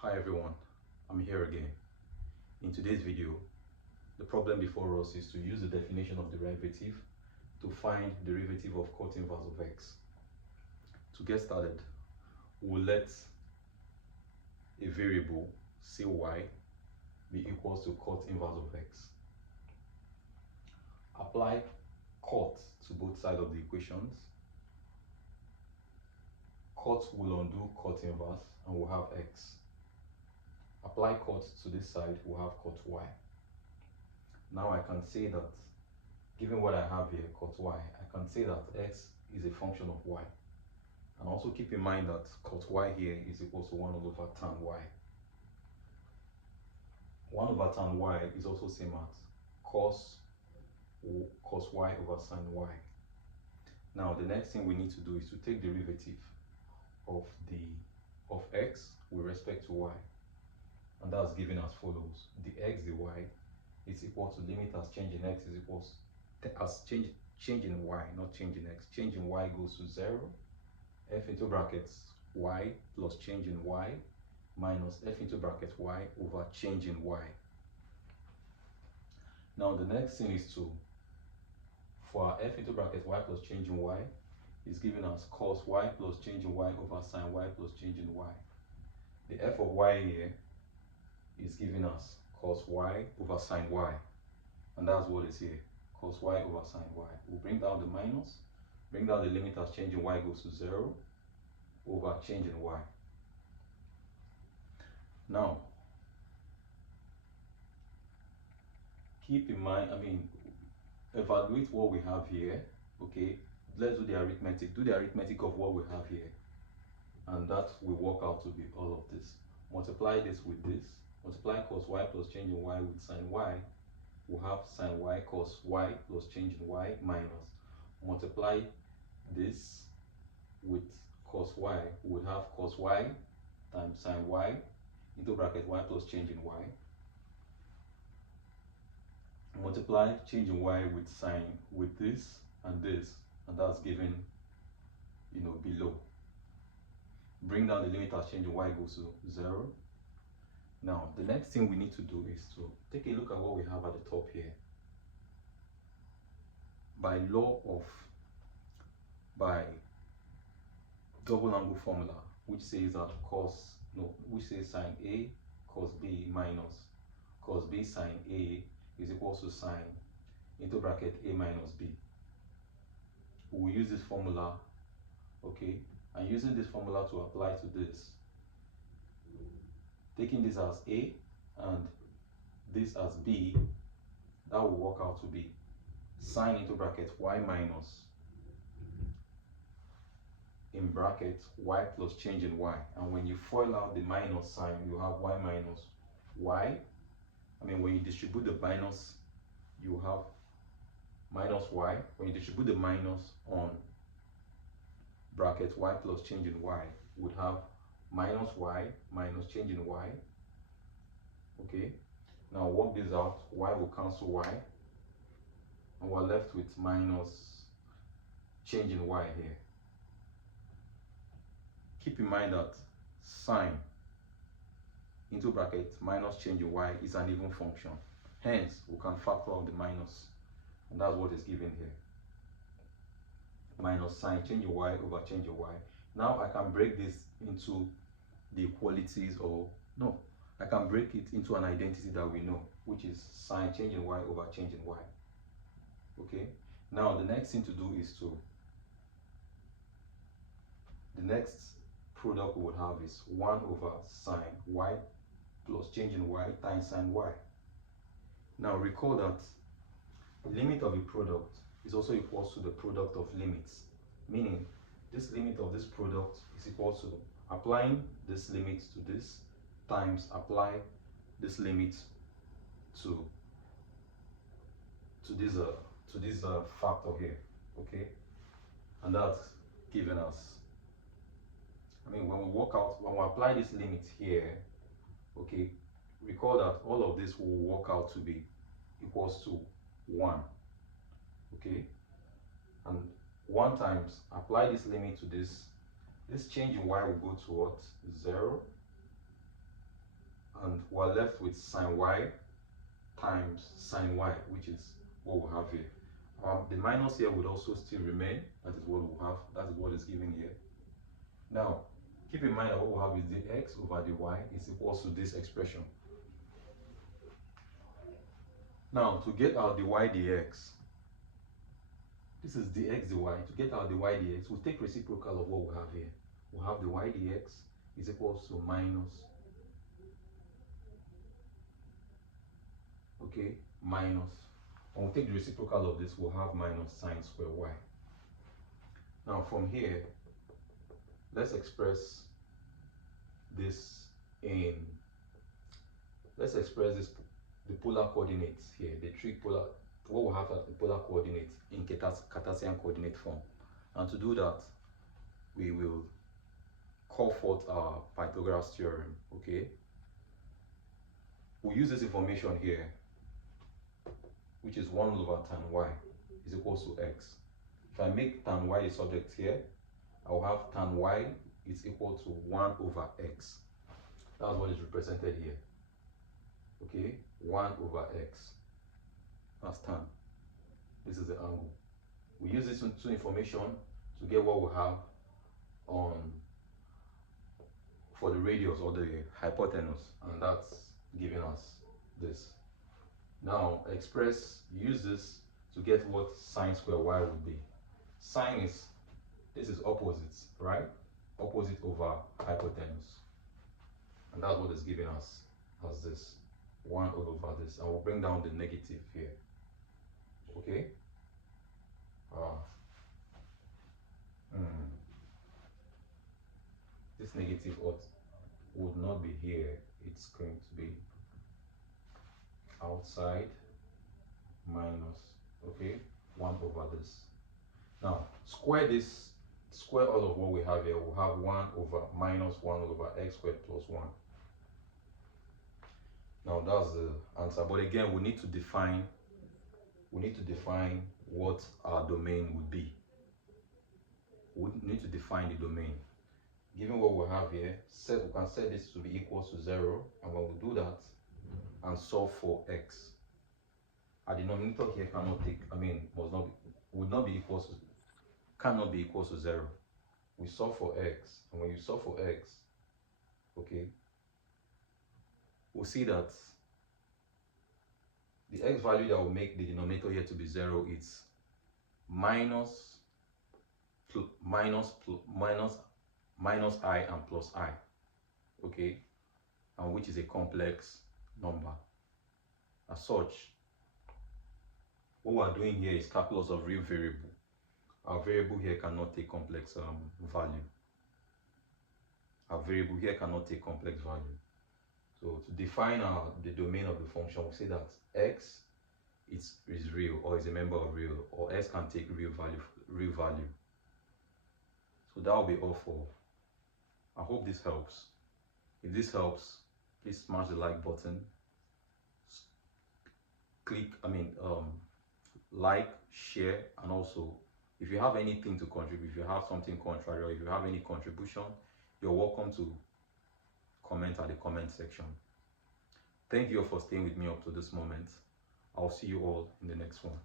Hi everyone, I'm here again. In today's video, the problem before us is to use the definition of derivative to find derivative of cot inverse of x. To get started, we'll let a variable, say y, be equals to cot inverse of x. Apply cot to both sides of the equations. Cot will undo cot inverse and we'll have x. Apply cot to this side, we'll have cot y. Now I can say that, given what I have here, cot y, I can say that x is a function of y. And also keep in mind that cot y here is equal to 1 over tan y. 1 over tan y is also same as cos y over sin y. Now the next thing we need to do is to take derivative of x with respect to y. And that's given as follows. The x dy is equal to limit as change in x is equals as change in y, not change in x. Change in y goes to 0. F into brackets y plus change in y minus f into brackets y over change in y. Now the next thing is to, for our f into brackets y plus change in y is given as cos y plus change in y over sin y plus change in y. The f of y here is given as cos y over sin y, and that's what is here, cos y over sin y. We'll bring down the minus, bring down the limit as change in y goes to 0 over change in y. Now keep in mind, evaluate what we have here. Okay, let's do the arithmetic. Do the arithmetic of what we have here, and that will work out to be all of this. Multiply this with this. Multiply cos y plus change in y with sin y, we'll have sin y cos y plus change in y minus. Multiply this with cos y, we'll have cos y times sin y into bracket y plus change in y. Multiply change in y with sin with this, and that's given below. Bring down the limit as change in y goes to 0. Now, the next thing we need to do is to take a look at what we have at the top here. By double angle formula, which says that sin A cos B minus cos B sin A is equal to sin into bracket A minus B. We will use this formula, okay? And using this formula to apply to this, taking this as A and this as B, that will work out to be sin into bracket y minus in bracket y plus change in y. And when you FOIL out the minus sign, you have y minus y. When you distribute the minus, you have minus y. When you distribute the minus on bracket y plus change in y, you would have minus y minus change in y. Okay, now work this out. Y will cancel y, and we're left with minus change in y here. Keep in mind that sine into bracket minus change in y is an even function. Hence, we can factor out the minus, and that's what is given here. Minus sine change in y over change in y. Now I can break this into the equalities, I can break it into an identity that we know, which is sine change in y over change in y. Okay, now the next thing to do is the next product we would have is 1 over sine y plus change in y times sine y. Now recall that the limit of a product is also equal to the product of limits, meaning this limit of this product is equal to applying this limit to this times apply this limit to this factor here. Okay, and that's given us, when we apply this limit here, okay, recall that all of this will work out to be equals to 1. Okay, and 1 times apply this limit to this change in y will go to what? 0. and we're left with sine y times sine y, which is what we have here. The minus here would also still remain. That is what we have. That is what is given here. Now, keep in mind that what we have is the x over the y is equal to this expression. Now, to get out the y dx, this is dx dy. To get out the y dx, we'll take reciprocal of what we have here. We'll have the y dx is equal to minus, okay, minus. When we take the reciprocal of this, we'll have minus sine square y. Now, from here, let's express this in, let's express this, the polar coordinates here, the three polar, what we have as the polar coordinates in Cartesian coordinate form. And to do that, we will call forth our Pythagoras theorem, okay? We'll use this information here, which is 1 over tan y is equal to x. If I make tan y a subject here, I'll have tan y is equal to 1 over x. That's what is represented here. Okay, 1 over x. That's tan. This is the angle. We use this two information to get what we have on for the radius or the hypotenuse, and that's giving us this. Now use this to get what sine square y would be. Sine is, this is opposites, right? Opposite over hypotenuse. And that's what is giving us as this. 1 over this. And we'll bring down the negative here. Okay? This negative would not be here. It's going to be outside minus, okay, 1 over this. Now, square all of what we have here. We'll have 1 over minus 1 over x squared plus 1. Now that's the answer. But again, we need to define what our domain would be. We need to define the domain. Given what we have here, we can set this to be equal to 0, and when we do that and solve for x, our denominator here cannot take, cannot be equal to 0. We solve for x, and when you solve for x, okay, we'll see that the x value that will make the denominator here to be 0 is minus I and plus I, okay, and which is a complex number. As such, what we're doing here is calculus of real variable. Our variable here cannot take complex value. Our variable here cannot take complex value. So to define the domain of the function, we say that x is real, or is a member of real, or x can take real value. So that will be all for. I hope this helps. If this helps, please smash the like button. Like, share, and also if you have anything to contribute, if you have something contrary, or if you have any contribution, you're welcome to comment at the comment section. Thank you all for staying with me up to this moment. I'll see you all in the next one.